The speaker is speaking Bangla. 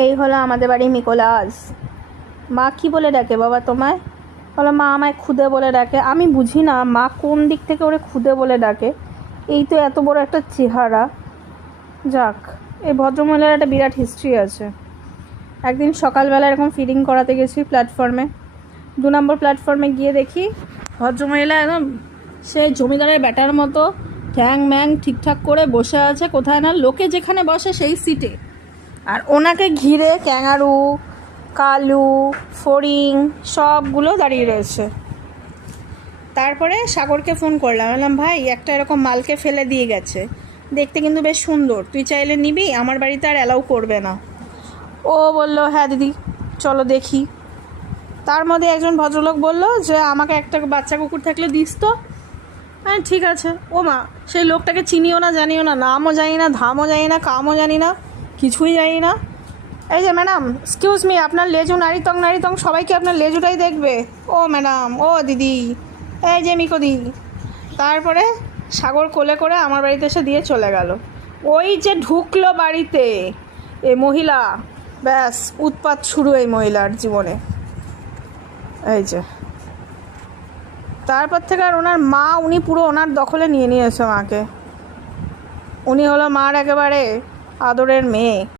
এই হলো আমাদের বাড়ি নিকোলাস। মা কি বলে ডাকে বাবা তোমায়? বলো মা আমায় খুদে বলে ডাকে। আমি বুঝি না মা কোন দিক থেকে ওরে খুদে বলে ডাকে। এই তো এত বড় একটা চেহারা। যাক, এই ভদ্রমহিলার একটা বিরাট হিস্ট্রি আছে। একদিন সকালবেলা এরকম ফিডিং করাতে গেছি প্ল্যাটফর্মে। 2 নম্বর প্ল্যাটফর্মে গিয়ে দেখি ভদ্রমহিলা একদম সে জমিদারের ব্যাটার মতো ঠ্যাং ম্যাং ঠিকঠাক করে বসে আছে, কোথায় না লোকে যেখানে বসে সেই সিটে, আর ওনাকে ঘিরে ক্যাঙারু, কালু, ফড়িং সবগুলো দাঁড়িয়ে রয়েছে। তারপরে সাগরকে ফোন করলাম, বললাম ভাই একটা এরকম মালকে ফেলে দিয়ে গেছে, দেখতে কিন্তু বেশ সুন্দর, তুই চাইলে নিবি, আমার বাড়িতে আর অ্যালাউ করবে না। ও বলল হ্যাঁ দিদি চলো দেখি। তার মধ্যে একজন ভদ্রলোক বলল যে আমাকে একটা বাচ্চা কুকুর থাকলে দিস তো। হ্যাঁ ঠিক আছে। ও মা, সেই লোকটাকে চিনিও না জানিও না, নামও জানি না, ধামও জানি না, কামও জানি না, কিছুই জানি না। এই যে ম্যাডাম এক্সকিউজ মি, আপনার লেজু নারীতং নারীতং সবাইকে আপনার লেজুটাই দেখবে। ও ম্যাডাম, ও দিদি, এই যে মিকোদি। তারপরে সাগর কোলে করে আমার বাড়িতে এসে দিয়ে চলে গেল। ওই যে ঢুকলো বাড়িতে এ মহিলা, ব্যাস উৎপাত শুরু এই মহিলার জীবনে। এই যে তারপর থেকে আর ওনার মা, উনি পুরো ওনার দখলে নিয়ে নিয়েছে মাকে। উনি হলো মার একেবারে আদরের মেয়ে।